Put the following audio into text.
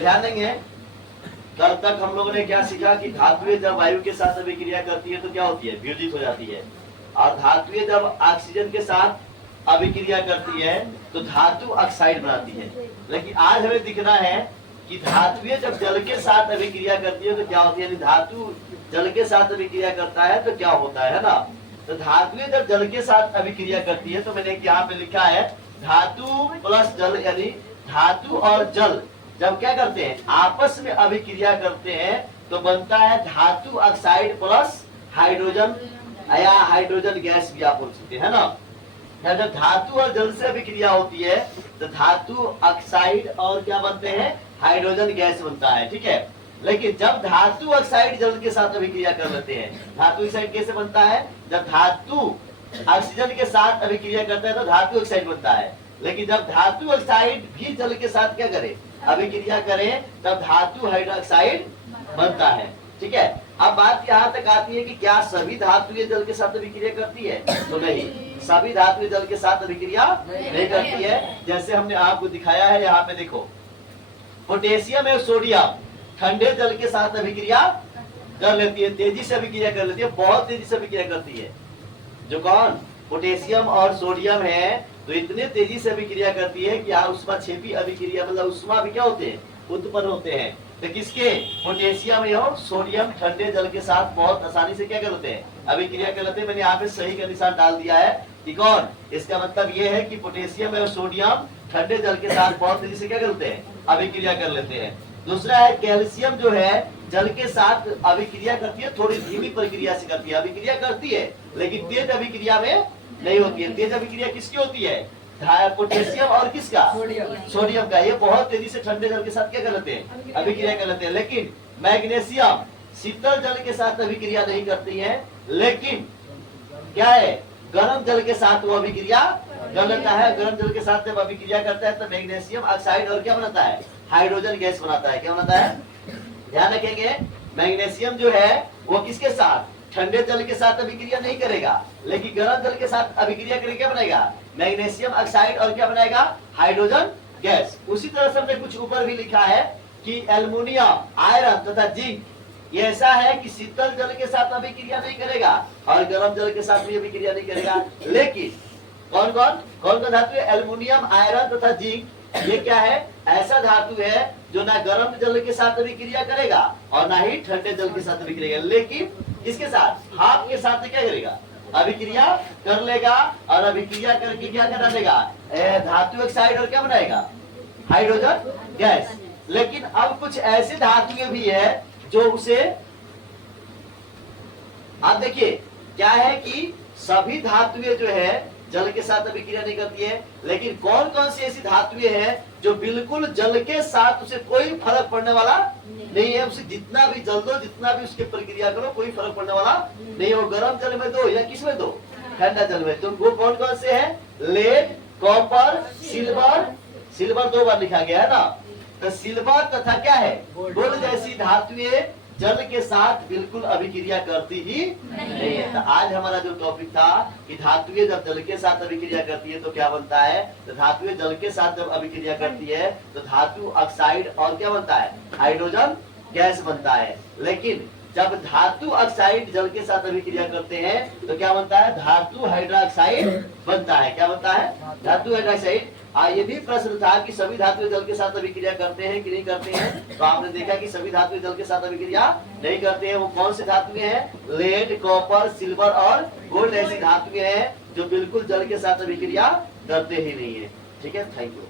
ध्यान देंगे। कल तक हम लोगों ने क्या सीखा कि धातुएं जब वायु के साथ अभिक्रिया करती है तो क्या होती है, वियोजित हो जाती है। और धातुएं जब ऑक्सीजन के साथ अभिक्रिया करती है तो धातु ऑक्साइड बनाती है। लेकिन आज हमें दिखना है कि धातुएं जब जल के साथ अभिक्रिया करती है तो क्या होती है, यानी धातु जल के साथ अभिक्रिया करता है तो क्या होता है ना। तो धातुएं जब जल के साथ अभिक्रिया करती है तो मैंने यहाँ पे लिखा है धातु प्लस जल, यानी धातु और जल जब क्या करते हैं, आपस में अभिक्रिया करते हैं तो बनता है धातु ऑक्साइड प्लस हाइड्रोजन या हाइड्रोजन गैस भी आप बोल सकते हैं ना। जब धातु और जल से अभिक्रिया होती है तो धातु ऑक्साइड और क्या बनते हैं, हाइड्रोजन गैस बनता है, ठीक है। लेकिन जब धातु ऑक्साइड जल के साथ अभिक्रिया कर लेते हैं, धातु ऑक्साइड कैसे बनता है, जब धातु ऑक्सीजन के साथ अभिक्रिया करता है तो धातु ऑक्साइड बनता है। लेकिन जब धातु ऑक्साइड भी जल के साथ क्या करे, अभिक्रिया करें, तब धातु हाइड्रोक्साइड बनता है, ठीक है। अब बात यहाँ तक आती है कि क्या सभी धातुएं जल के साथ अभिक्रिया करती है, तो नहीं, सभी धातुएं जल के साथ अभिक्रिया नहीं करती है। जैसे हमने आपको दिखाया है, यहाँ पे देखो पोटेशियम और सोडियम ठंडे जल के साथ अभिक्रिया कर लेती है, तेजी से अभिक्रिया कर लेती है, बहुत तेजी से अभिक्रिया करती है। जो कौन, पोटेशियम और सोडियम है, तो इतने तेजी से अभिक्रिया करती है कि यहाँ उष्मा छेपी अभिक्रिया, मतलब उष्मा भी क्या होते हैं, उत्पन्न होते हैं। तो किसके, पोटेशियम और सोडियम ठंडे जल के साथ बहुत आसानी से क्या कर लेते हैं, अभिक्रिया कर लेते हैं। मैंने यहाँ पे सही का निशान डाल दिया है कि कौन, इसका मतलब ये है कि पोटेशियम और सोडियम ठंडे जल के साथ बहुत तेजी से क्या करते हैं, अभिक्रिया कर लेते हैं। दूसरा है कैल्शियम, जो है जल के साथ अभिक्रिया करती है, थोड़ी धीमी प्रक्रिया से करती है, अभिक्रिया करती है लेकिन तेज अभिक्रिया में नहीं होती है। तेज अभिक्रिया किसकी होती है, पोटेशियम और किसका, सोडियम का। ये बहुत तेजी से ठंडे जल के साथ क्या कर लेते हैं, अभिक्रिया कर लेते हैं। लेकिन मैग्नीशियम शीतल जल के साथ अभिक्रिया नहीं करती है, लेकिन क्या है, गर्म जल के साथ वो अभिक्रिया कर लेता है। गर्म जल के साथ जब अभिक्रिया करता है तो मैग्नीशियम ऑक्साइड और क्या बनाता है, हाइड्रोजन गैस बनाता है। क्या बनाता है, ध्यान रखेंगे। मैग्नीशियम जो है वो किसके साथ, ठंडे जल के साथ अभिक्रिया नहीं करेगा, लेकिन गर्म जल के साथ अभिक्रिया करके क्या बनाएगा, मैग्नीशियम ऑक्साइड और क्या बनाएगा, हाइड्रोजन गैस। उसी तरह से हमने कुछ ऊपर भी लिखा है कि एल्युमिनियम, आयरन तथा जिंक ये ऐसा है कि शीतल जल के साथ अभिक्रिया नहीं करेगा और गर्म जल के साथ भी अभिक्रिया नहीं करेगा। लेकिन कौन कौन कौन कौन धातु है, एल्युमिनियम, आयरन तथा जिंक, ये क्या है, ऐसा धातु है जो ना गर्म जल के साथ अभिक्रिया करेगा और ना ही ठंडे जल के साथ अभिक्रिया, लेकिन इसके साथ, भाप के साथ क्या करेगा, अभिक्रिया कर लेगा। और अभिक्रिया करके क्या करा देगा, धातु ऑक्साइड और क्या बनाएगा, हाइड्रोजन गैस। लेकिन अब कुछ ऐसे धातुएं भी है जो उसे, आप देखिए क्या है कि सभी धातुएं जो है जल के साथ अभिक्रिया नहीं करती है, लेकिन कौन कौन सी ऐसी धातुएं हैं जो बिल्कुल जल के साथ उसे कोई फर्क पड़ने वाला नहीं है। उसे जितना भी जल दो, जितना भी उसकी प्रक्रिया करो, कोई फर्क पड़ने वाला नहीं हो। गर्म जल में दो या किस में दो, ठंडा जल में। तो वो कौन कौन से हैं, लेड, कॉपर, सिल्वर, सिल्वर 2 बार लिखा गया है ना। तो सिल्वर तथा क्या है, गोल्ड जैसी धातुएं जल के साथ बिल्कुल अभिक्रिया करती ही नहीं है। तो आज हमारा जो टॉपिक था कि धातुएं जब जल के साथ अभिक्रिया करती है तो क्या बनता है, तो धातुएं जल के साथ जब अभिक्रिया करती है तो धातु ऑक्साइड और क्या बनता है, हाइड्रोजन गैस बनता है। लेकिन जब धातु ऑक्साइड जल के साथ अभिक्रिया करते हैं तो क्या बनता है, धातु हाइड्रोक्साइड बनता है। क्या बनता है, धातु हाइड्रोक्साइड। ये भी प्रश्न था कि सभी धातुएं जल के साथ अभिक्रिया करते हैं कि नहीं करते हैं, तो आपने देखा कि सभी धातुएं जल के साथ अभिक्रिया नहीं करते हैं। वो कौन सी धातुएं हैं, लेड, कॉपर, सिल्वर और गोल्ड ऐसी धातुएं हैं जो बिल्कुल जल के साथ अभिक्रिया करते ही नहीं है। ठीक है, थैंक यू।